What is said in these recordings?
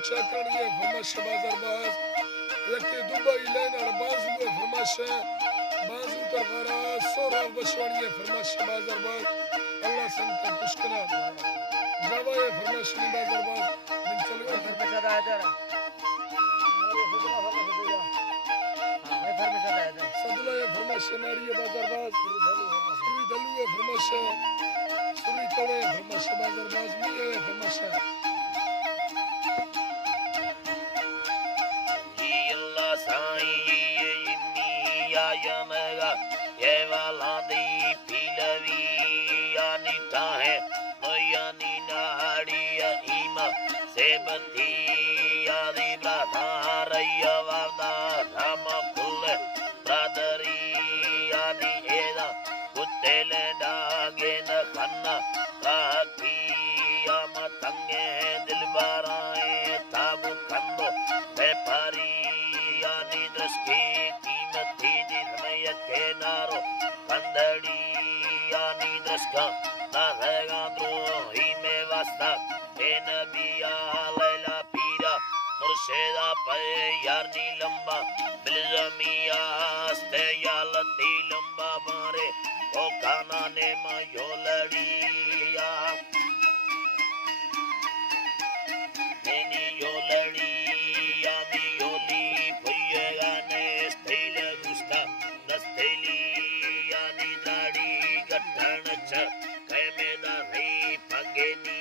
चाकरणीय फरमाश बाजारबाज यके Dubai line और बाजू फरमाश बाजू तर वारा सोरा बशवाणीय फरमाश बाजारबाज अल्लाह संत पुष्करा जावाए फरमाश बाजारबाज min चलवे फरमाश आया तेरा हमारे हुजरा फरमाश आया तेरा सदुला फरमाश नारिय बाजारबाज सुरी दलुए फरमाश सुरी तवे फरमाश बाजारबाज मिये फरमाश यारनी लंबा बिलमिया स्ते यालती लंबा मारे ओ खाना ने मायो लड़िया मेनी यो लड़िया मी योली भैया ने स्तेल गुस्ता नस्तेली यानी दाड़ी गठन छ कै में दा रही पगेनी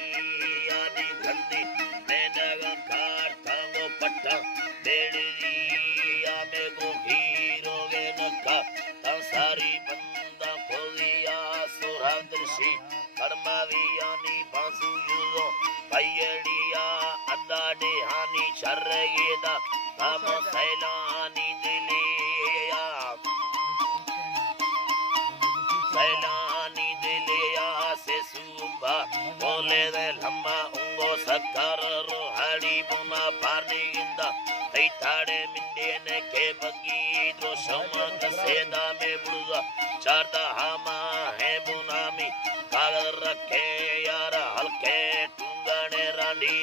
यानी गंदी मैंने कार थांगो पट्टा सारी बंदा खोलिया सुरदर्शी कर्मवियानी बांसु युलो पयड़िया अदाडे हानी शर्रेदा तम सैलानी दिलिया से सुबा बोले दे लंबा उंगो सकर रोहाड़ी बुना पारनी गिंदा ताड़े मिंडे ने के बगी दो समक सेदा में बुलगा चारदा हामा है बुनामी कागल रखे यार हल्के टुंगने रांडी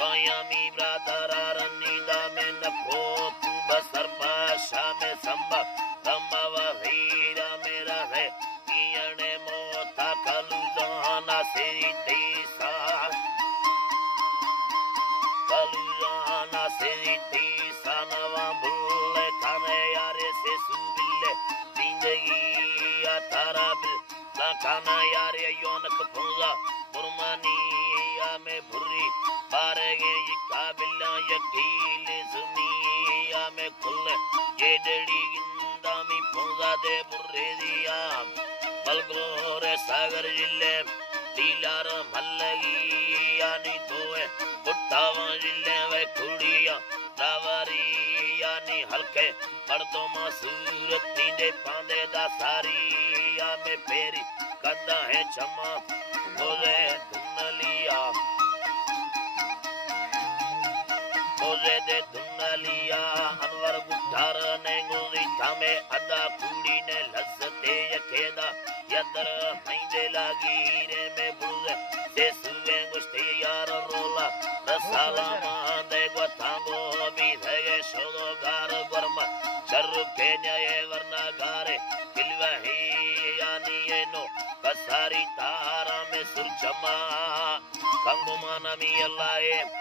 बायामी ब्रादरा रनीदा में नखो तू बसर पाशा में संबा संबा हीरा मेरा है कियने मोता कलू जाना से तेसा कलू जाना से खाना यारे योनक फुंगा बुरमानिया में भुर्री पारेगे ये काबिला यकील सुनिया में खुल ये डड़ी गिंदा में फुंगा दे बुर्रे दिया बलगोरे सागर जिले टीलार मल्लगी यानी तोए उठावा जिले वे खुड़िया रावरी यानी हल्के पर्दों में सूरत नींदे पांदे दा सारी या में फेरी कदा है चमा बोले दे दुनलिया अनवर गुठार ने गुली थामे अदा कुड़ी ने लसते यखेदा यदर मईदे लागी रे में बुले से सुवे गुस्ते यार रोला रसाला मांदे गोतांगो भी धगे शोदो गार वर्मा शर्रु के न्याय वरना गारे किलवही यानी ये नो कसारी तारा में सुरचमा कंगुमाना मी अल्लाह